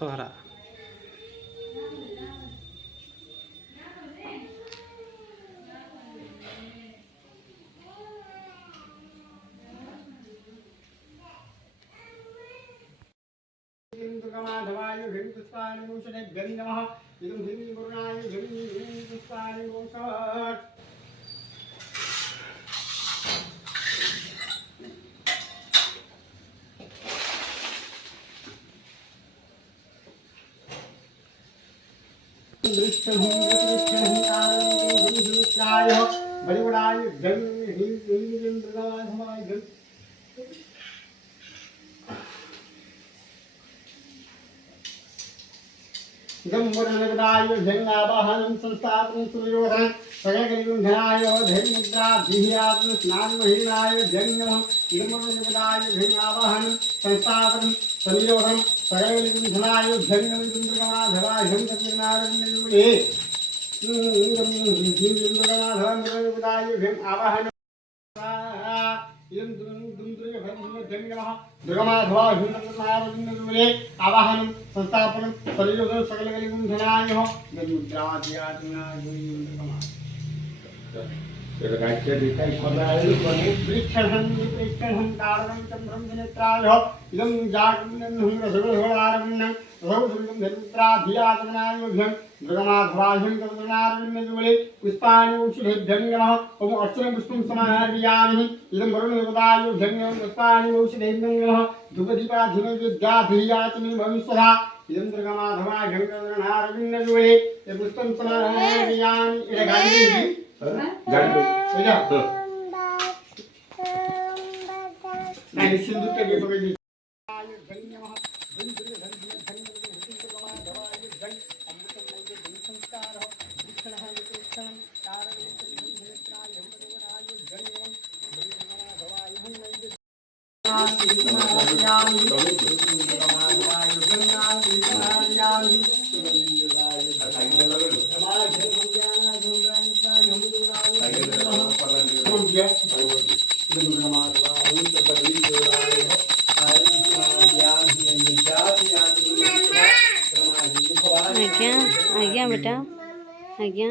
हरा दुर्गमाधवाय घृं पुष्पाणि औषधेभ्यं नमः। इदं ह्रीं गुरुणाय घृं पुष्पाणि औषध बलिवड़ाय घृं ह्रीं दुर्गमाधवाय घृं इदं वरुणदेवताय जंगावाहनं संस्थापनं सुयोधनं सकलकलियुगधराय धैर्यमुद्राभियात्म स्नानमहीनाय जंगमः। इदं वरुणदेवताय जंगावाहनं संस्थापनं सुयोधनं सकलकलियुगधराय जंगमः। दुर्गमाधवाय तत्नारायणयुगे दुर्गमाधवाय आवाहनं दुर्गमाधवाय आवाहनं संस्थापनं सर्वयोगं सकलकलियुगधराय इदं जागृतं रसगोहरारण्यं रसगोधुर्गं धर्मित्राभियातनायोभ्यं दुर्गमाधवाभ्यं तदनारण्यजुगले पुष्पाणि औषधेभ्यं नमः। ओम अर्चनं पुष्पं समाहर्पयामि। इदं वरुणदेवतायोभ्यं नमः। पुष्पाणि औषधेभ्यं नमः। धूपदीपाधिनैवेद्याभियातनि भविष्यः। इदं दुर्गमाधवाभ्यं तदनारण्यजुगले पुष्पं समाहर्पयामि। इदं गाड़ी नहीं सिंधु के भी पकड़ ली आज्ञा आज्ञा बेटा आज्ञा।